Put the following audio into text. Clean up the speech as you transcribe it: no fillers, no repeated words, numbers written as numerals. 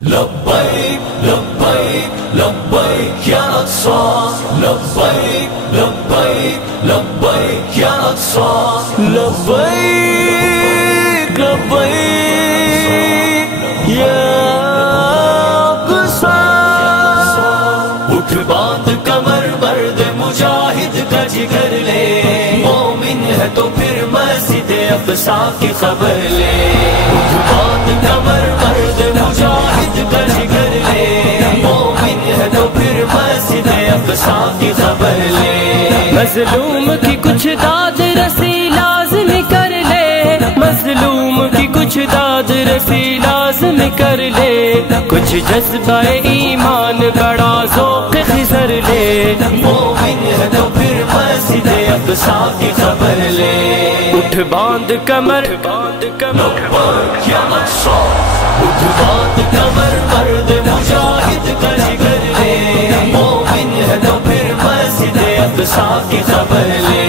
لبیک لبیک لبیک یا اقصی لبیک لبیک لبیک یا اقصی لبیک لبیک یا اقصی اٹھ باندھ کمر مرد مجاہد کا جگر لے مومن ہے تو پھر مسجد اقصی کی خبر لے اٹھ باندھ کمر مرد مجاہد کا جگر لے مومن ہے تو پھر مسجد اقصی کی خبر لے مظلوم کی کچھ داد رسی لازم کر لے مظلوم کی کچھ داد رسی لازم کر لے کچھ جذبہ ایمان بڑا ذوق خضر لے مومن ہے تو پھر مسجد اقصی کی خبر لے اٹھ باندھ کمر لبیک یا اقصی اٹھ باندھ کمر مرد مجاہد کا جگر لے مومن ہے تو پھر مسجد اقصی کی خبر لے